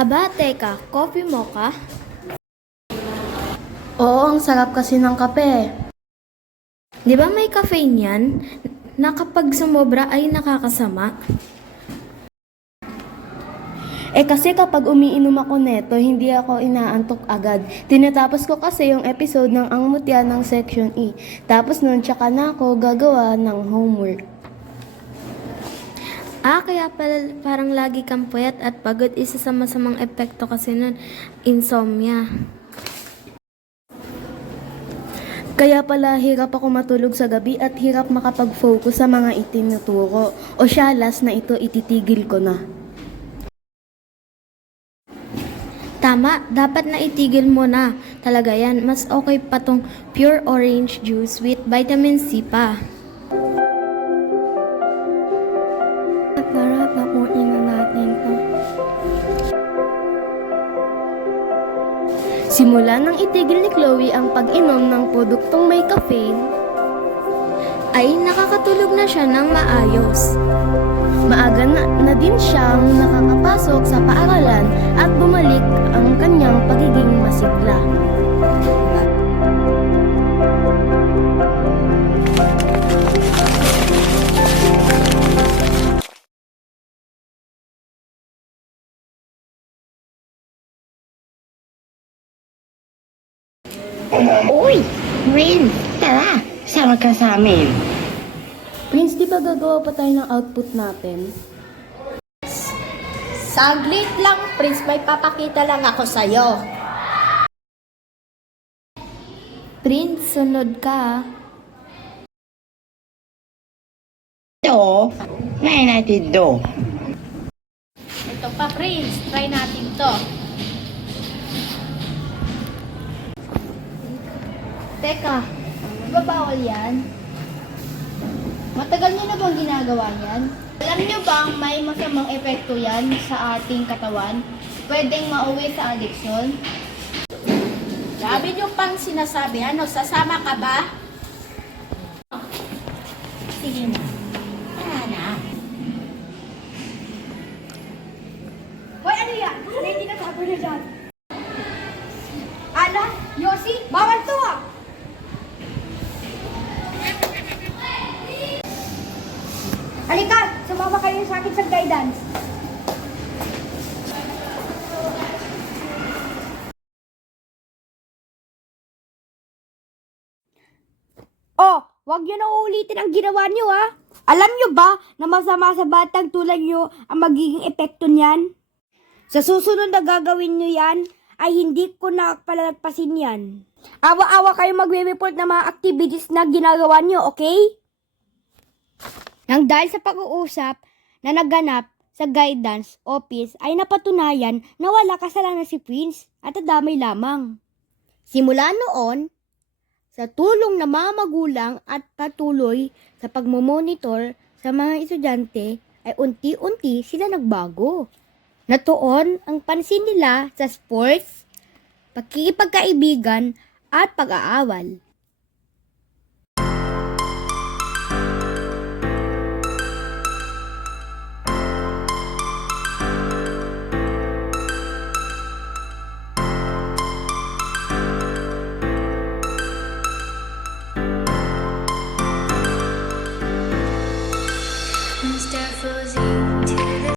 Aba, teka, coffee mocha? Oo, ang sarap kasi ng kape. Di ba may caffeine yan? Na kapag sumobra ay nakakasama? Kasi kapag umiinom ako neto, hindi ako inaantok agad. Tinatapos ko kasi yung episode ng Ang Mutya ng Section E. Tapos nun, tsaka na ako gagawa ng homework. Kaya pala parang lagi kang puyat at pagod. Isa sa masamang epekto kasi nun, insomnia. Kaya pala hirap ako matulog sa gabi at hirap makapag-focus sa mga itinuturo. O siya, last na ito, ititigil ko na. Tama, dapat na itigil mo na. Talaga yan, mas okay pa tong pure orange juice with vitamin C pa. At tara, tapuin na natin to. Simula nang itigil ni Chloe ang pag-inom ng produktong may caffeine, Ay, nakakatulog na siya ng maayos. maaga na din siyang nakakapasok sa paaralan at bumalik ang kanyang pagiging masigla. Uy! Rin! Tara! Sama ka sa amin. Prince, di ba gagawa pa tayo ng output natin? Saglit lang, Prince. May papakita lang ako sa'yo. Prince, sunod ka. Ito, ngayon natin do. Ito pa, Prince. Try natin to. Teka, di ba bawal yan? Matagal niyo na bang ginagawa yan? Alam niyo bang may masamang epekto yan sa ating katawan? Pwedeng mauwi sa addiction? Sabi niyo pang sinasabi, sasama ka ba? Sige na. Tara na. Hoy, ano yan? Ano yung tinatago na dyan? Ala, Yossi, bawal to ah! Halika, sumama kayo sa akin sa guidance. Oh, wag niyo na uulitin ang ginawa niyo ha. Alam niyo ba na masama sa batang tulad niyo ang magiging epekto niyan? Sa susunod na gagawin niyo yan, ay hindi ko na palalagpasin yan. Awa-awa kayo magre-report ng mga activities na ginagawa niyo, okay? Nang dahil sa pag-uusap na naganap sa guidance office ay napatunayan na wala kasalanan si Prince at nadamay lamang. Simula noon, sa tulong ng mga magulang at patuloy sa pagmomonitor sa mga estudyante ay unti-unti sila nagbago. Natuon ang pansin nila sa sports, pagkikipagkaibigan at pag-aawal.